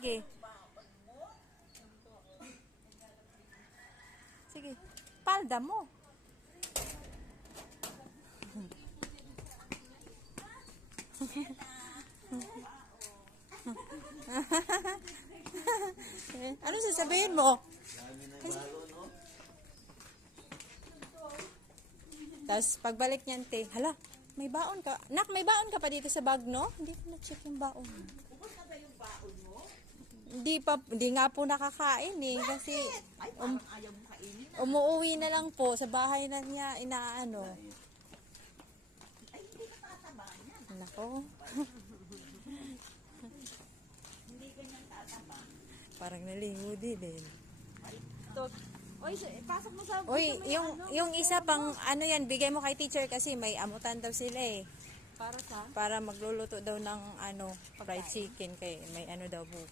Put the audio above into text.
Sige. Sige. Palda mo. Ano sasabihin mo? Tapos pagbalik niyan, te, hala, may baon ka. Nak, may baon ka pa dito sa bag, no? Hindi ko na-check yung baon. Ubus na ba yung baon mo? Hindi nga po nakakain eh. Kasi Ay, parang ayaw mo kainin. umuwi na lang po sa bahay na niya inaano. Ay, hindi ka tataba yan. Nako. Hindi ganyan tataba. Parang nalingo din. Ito. Oy, pasok mo sa... Uy, yung isa pang ano yan, bigay mo kay teacher kasi may amutan daw sila eh. Para sa... Para magluluto daw ng ano, fried chicken kay may ano daw bukas.